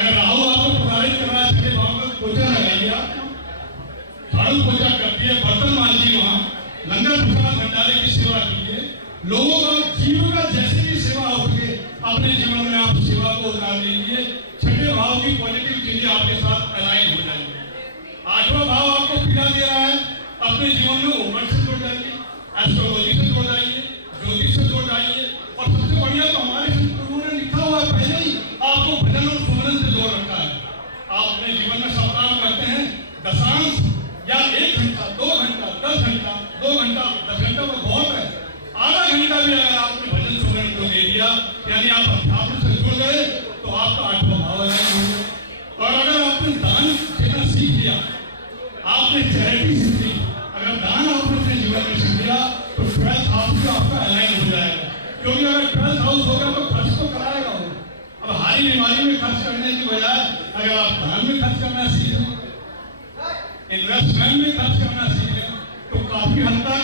अगर राहु आपको प्रताड़ित कर रहा है, छठे भाव में पोछा लगाइए, आप झाड़ू पोछा कर दिए, बर्तन मांजिए, वहां लंगर प्रसाद भंडारे की सेवा कीजिए। लोगों का जीवन का जैसे भी सेवा हो सके अपने जीवन में आप सेवा को उतार लीजिए। छठे भाव की पॉजिटिव चीजें आपके साथ अलाइन हो जाएंगी। आठवां भाव आपको पीड़ा दे रहा है, अपने जीवन में ओमन से जोड़ जाइए, एस्ट्रोलॉजी से जोड़ जाइए, ज्योतिष से जोड़ जाइए। और सबसे बढ़िया तो हमारे संस्कृतों ने लिखा हुआ है पहले ही, आपको भजन और सुमरन से जोड़ रखा है। आप अपने जीवन में सब काम करते हैं, दशांश या 1 घंटा, 2 घंटा, 10 घंटा, 2 घंटा, 10 घंटा तो बहुत है, आधा घंटा भी अगर आपने भजन सुमरन को दे दिया, यानी आप अध्यात्म से जुड़ गए, तो आपका आठवां भाव नहीं होगा। और अगर आपने दान देना सीख लिया, आपने चैरिटी सीख ली, अगर दान आपने अपने जीवन में सीख लिया, तो 12th हाउस आपका अलाइन हो जाएगा। क्योंकि अगर 12th हाउस होगा तो खर्च तो कराएगा वो। अब हारी बीमारी में खर्च करने की बजाय अगर आप दान में खर्च करना सीख लें, इन्वेस्टमेंट में खर्च करना सीख लें, तो काफी हद तक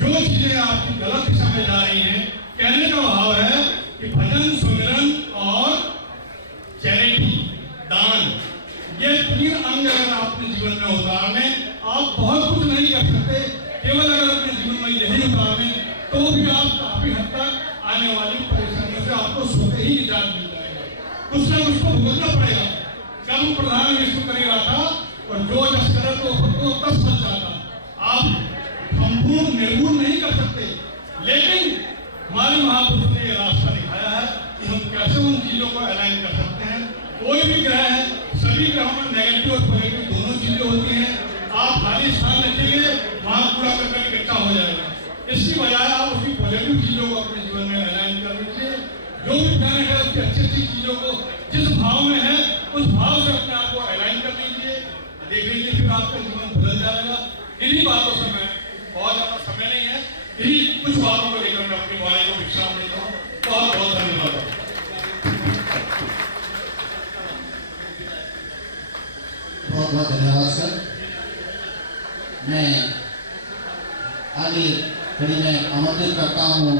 जो चीजें आपकी गलत दिशा में जा रही हैं, कहने का भाव है कि भजन सुमिरन और चैरिटी, दान, ये 3 अंग अगर आपने जीवन में उतारने, आप बहुत कुछ नहीं कर सकते, केवल अगर अपने जीवन में यही उतारने, तो भी आप काफी हद तक आने वाली परेशानियों से आपको स्वतः ही निजात मिल जाएगा। कुछ ना कुछ को भुगतना पड़ेगा। कर्म प्रधान विश्व करेगा था और जो जस करे तो खुद तस फल जाता। आप संपूर्ण निर्गुण नहीं कर सकते, लेकिन हमारे महापुरुष ने यह रास्ता दिखाया है कि हम कैसे उन चीजों को अलाइन कर सकते हैं। कोई भी ग्रह है, सभी ग्रहों में नेगेटिव और पॉजिटिव दोनों चीजें होती हैं। आप खाली स्थान रखेंगे, वहां पूरा करके इकट्ठा हो जाएगा। इसकी बजाय आप उसकी पॉजिटिव चीजों को अपने जीवन में अलाइन कर लीजिए। जो भी प्लैनेट है उसकी अच्छी अच्छी चीजों को जिस भाव में है उस भाव से अपने आप को अलाइन कर लीजिए, देख लीजिए, फिर आपका जीवन बदल जाएगा। इन्हीं बातों से मैं, बहुत ज्यादा समय नहीं है, यही कुछ बातों को लेकर मैं अपनी वाणी को विश्राम देता हूँ। बहुत बहुत धन्यवाद। बहुत बहुत धन्यवाद सर। मैं आगे कड़ी में आमंत्रित करता हूँ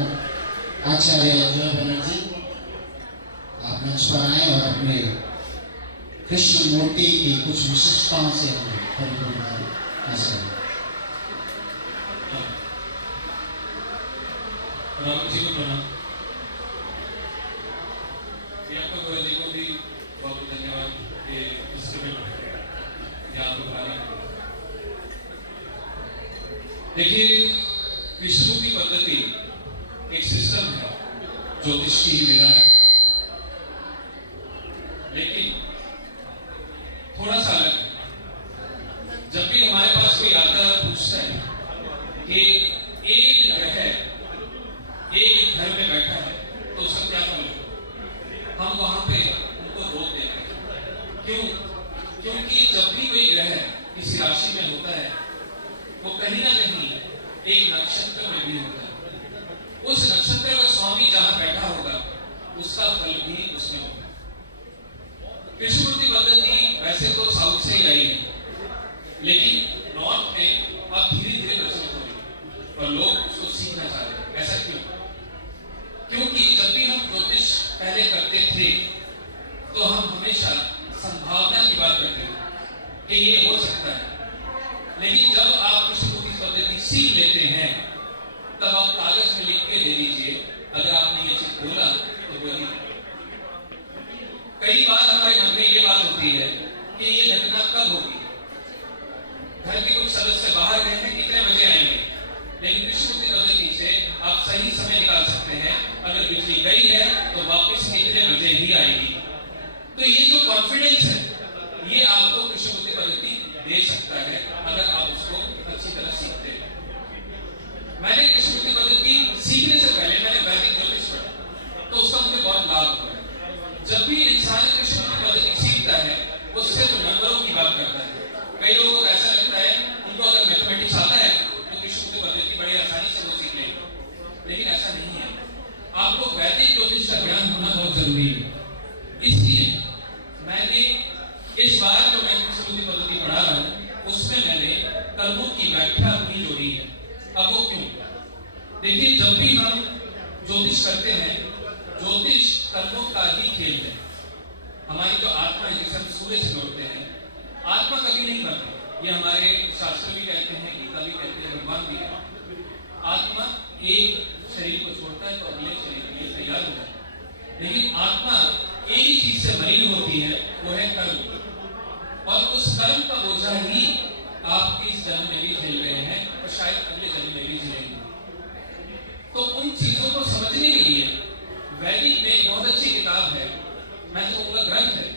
आचार्य जय बनर्जी, आप मंच पर आए और अपने कृष्ण मूर्ति की कुछ विशिष्टताओं से परिपूर्ण करें। राम जी को प्रणाम। आपका गुरु जी को भी बहुत धन्यवाद ये यहाँ पर आने। देखिए, विष्णु की पद्धति एक सिस्टम है, ज्योतिष की ही विधा है, लेकिन थोड़ा सा अलग है। जब भी हमारे पास कोई आता है पूछता है कि एक ग्रह एक घर में बैठा है तो उसका क्या फल है, हम वहां पे उनको रोक देते हैं। क्यों? क्योंकि जब भी कोई ग्रह किसी राशि में होता है वो कहीं ना कहीं एक नक्षत्र में भी होता है। उस नक्षत्र का स्वामी जहां बैठा होगा उसका फल भी उसमें होगा। कृष्णमूर्ति पद्धति वैसे तो साउथ से ही आई है, लेकिन नॉर्थ में अब धीरे धीरे प्रचलित हो रही और लोग उसको सीखना चाह रहे हैं। ऐसा क्यों? क्योंकि जब भी हम ज्योतिष पहले करते थे तो हम हमेशा संभावना की बात करते थे कि ये हो सकता है, लेकिन जब आप कृष्णमूर्ति पद्धति सीख लेते हैं तब आप कागज में लिख के दे दीजिए, अगर आपने ये चीज बोला तो बोलिए। कई बार हमारे मन में ये बात होती है कि ये घटना कब होगी, घर के कुछ सदस्य बाहर गए हैं, कितने बजे आएंगे, लेकिन कृष्णमूर्ति पद्धति से आप सही समय निकाल सकते हैं। अगर बिजली गई है तो वापस कितने बजे ही आएगी। तो ये जो कॉन्फिडेंस है ये आपको कृष्णमूर्ति पद्धति दे सकता है अगर आप उसको अच्छी तरह सीखते हैं। मैंने कृष्णमूर्ति पद्धति सीखने से पहले मैंने वैदिक ज्योतिष पढ़ा, तो उसका मुझे बहुत लाभ हुआ है। जब भी इंसान कृष्णमूर्ति पद्धति सीखता है वो सिर्फ नंबरों की बात करता है। कई लोगों को ऐसा लगता है उनको अगर मैथमेटिक्स आता है तो कृष्णमूर्ति पद्धति बड़ी आसानी से वो सीख लेंगे, लेकिन ऐसा नहीं है। आपको वैदिक ज्योतिष का ज्ञान होना बहुत जरूरी है। इसलिए मैंने इस बार जो मैं कृष्णमूर्ति पद्धति पढ़ा रहा हूं उसमें मैंने कर्मों की व्याख्या भी जोड़ी है। अब वो क्यों? देखिए, जब भी हम ज्योतिष करते हैं, ज्योतिष कर्मों का ही खेल है। हमारी जो आत्मा है जिसे हम सूर्य से जोड़ते हैं, आत्मा कभी नहीं मरती। ये हमारे शास्त्र भी कहते हैं, गीता भी कहते हैं, भगवान भी कहते हैं। आत्मा एक शरीर को छोड़ता है तो अगले शरीर के लिए तैयार हो जाता है, लेकिन आत्मा एक ही चीज से मलिन होती है, वो है कर्म। और उस कर्म का बोझा ही आप इस जन्म में भी झेल रहे हैं और शायद अगले जन्म में भी झेलेंगे। तो उन चीजों को समझने के लिए वैदिक में एक बहुत अच्छी किताब है, मैं तो कहूँगा ग्रंथ है,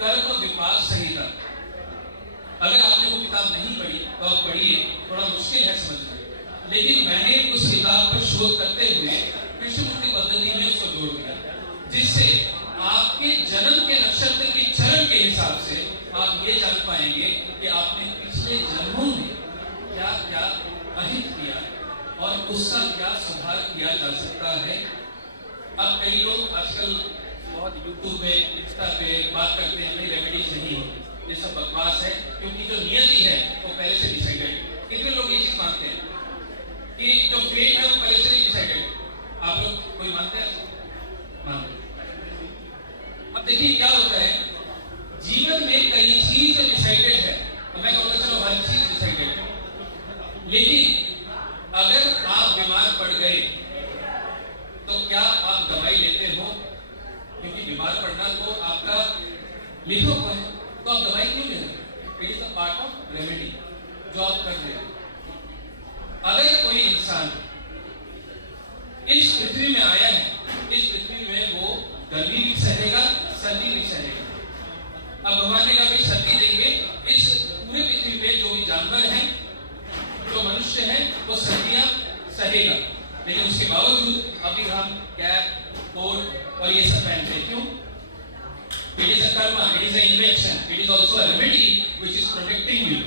कर्म विपाक संहिता। अगर आपने वो किताब नहीं पढ़ी तो आप पढ़िए, थोड़ा मुश्किल है समझना, लेकिन मैंने उस किताब पर शोध करते हुए कृष्णमूर्ति पद्धति में उसको जोड़ दिया, जिससे आपके जन्म के नक्षत्र के चरण के हिसाब से आप ये जान पाएंगे कि आपने पिछले जन्मों में क्या क्या अहित किया और उसका क्या सुधार किया जा सकता है। अब कई लोग आजकल बहुत यूट्यूब पे, इंस्टा पे बात करते हैं, भाई रेमेडीज नहीं होती, ये सब बकवास है, क्योंकि जो नियति है वो पहले से डिसाइडेड। कितने लोग ये चीज मानते हैं कि जो फेट है वो पहले से नहीं डिसाइडेड। आप लोग कोई मानते हैं? मानते। अब देखिए क्या होता है, जीवन में कई चीज डिसाइडेड है, तो मैं कहूँगा चलो हर चीज डिसाइडेड है, लेकिन अगर आप बीमार पड़ गए तो क्या आप दवाई लेते हो? क्योंकि बीमार पड़ना तो आपका लिखा हुआ है, तो आप दवाई क्यों ले रहे हो? It is a part of remedy जो आप कर रहे हो। अगर कोई इंसान इस पृथ्वी में आया है, इस पृथ्वी में वो गर्मी भी सहेगा, सर्दी भी सहेगा। अब भगवान ने कहा कि सर्दी देंगे, इस पूरे पृथ्वी पे जो भी जानवर है, जो मनुष्य है, वो सर्दियां सहेगा, लेकिन उसके बावजूद अभी हम कैप, कोट और ये सब पहनते हैं। क्यों? It is a karma, it is an invention, it is also a remedy which is protecting you.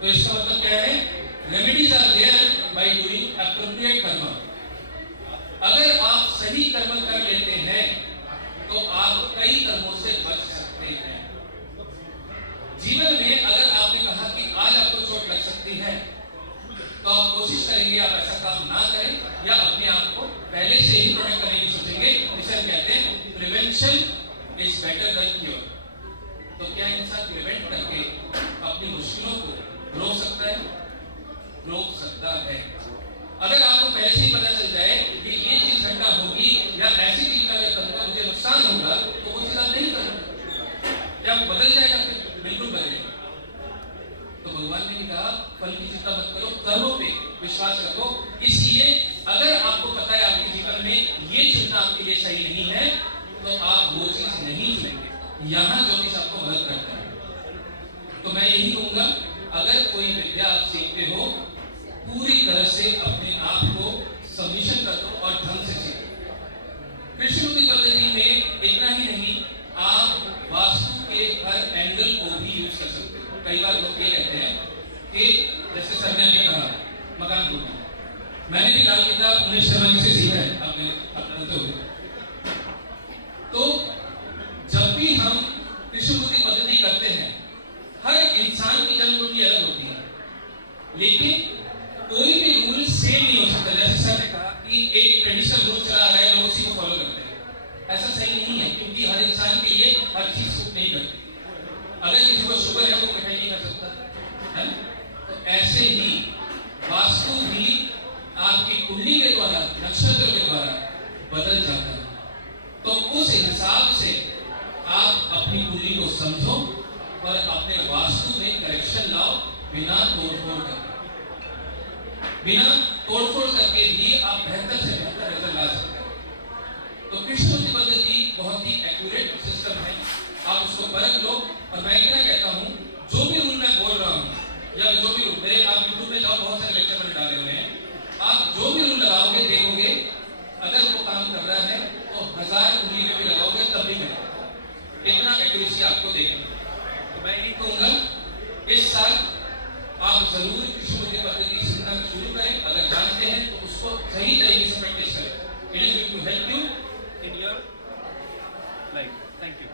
तो इसका मतलब क्या है? Remedies are there by doing appropriate karma. अगर आप सही कर्म कर लेते हैं तो आप कई कर्मों से बच सकते हैं। जीवन में अगर आपने कहा कि आज आपको चोट लग सकती है, तो आप कोशिश करेंगे आप ऐसा काम ना करें या अपने आप को पहले से ही प्रोटेक्ट करने की सोचेंगे। इसे कहते हैं prevention is better than cure. तो क्या इंसान प्रिवेंट करके अपनी मुश्किलों को रोक सकता है? रोक सकता है। अगर आपको पहले से ही पता चल जाए कि ये चीज घटना होगी या ऐसी चीज का अगर करूंगा मुझे नुकसान होगा, तो वो चीज आप नहीं करेंगे, क्या वो बदल जाएगा? फिर बिल्कुल बदलेगा। तो भगवान ने भी कहा फल की चिंता मत करो, कर्मों पे विश्वास रखो। इसलिए अगर आपको पता है आपके जीवन में ये चुनना आपके लिए सही नहीं है, तो आप वो चीज नहीं चुनेंगे। यहाँ जो चीज आपको मदद करता है, तो मैं यही कहूंगा, अगर कोई विद्या आप सीखते हो, पूरी तरह से अपने आप को सबमिशन कर दो और ढंग से सीखो। कृष्णमूर्ति पद्धति में इतना ही नहीं, आप वास्तु के हर एंगल को भी यूज कर सकते हो। कई बार लोग ये कहते हैं कि जैसे सर ने कहा मकान बोलना, मैंने भी लाल किताब उन्नीस शर्मा जी से सीखा है अपने तो जब भी हम कृष्णमूर्ति पद्धति करते हैं, हर इंसान की जन्म कुंडली अलग होती है, लेकिन कोई भी रूल सेम नहीं हो सकता। जैसे सर ने कहा कि एक ट्रेडिशनल रूल चला आ रहा है, लोग उसी को फॉलो करते हैं, ऐसा सही नहीं है, क्योंकि हर इंसान के लिए हर चीज सूट नहीं करती। अगर किसी को शुगर है वो मिठाई नहीं कर सकता है, तो ऐसे ही वास्तु भी आपकी कुंडली के द्वारा, नक्षत्र के द्वारा बदल जाता है। तो उस हिसाब से आप अपनी कुंडली को समझो और अपने वास्तु में करेक्शन लाओ, बिना तोड़फोड़ करके। बिना तोड़फोड़ करके भी आप बेहतर से बेहतर रिजल्ट ला सकते हैं। तो कृष्णमूर्ति पद्धति बहुत ही एक्यूरेट सिस्टम है, आप उसको परख लो। और मैं इतना कहता हूँ, जो भी रूल मैं बोल रहा हूँ या जो भी रूल मेरे, आप यूट्यूब पे जाओ, बहुत सारे लेक्चर मैंने डाले हुए हैं, आप जो भी रूल लगाओगे देखोगे, अगर वो काम कर रहा है तो 1000 उंगली में भी लगाओगे तब भी करेगा, इतना एक्यूरेसी आपको देखेंगे। तो मैं यही कहूँगा, इस साल आप जरूर कृष्णमूर्ति पद्धति सीखना शुरू करें। अगर जानते हैं तो उसको सही तरीके से प्रैक्टिस करें। It is going to help you in your life. Thank you.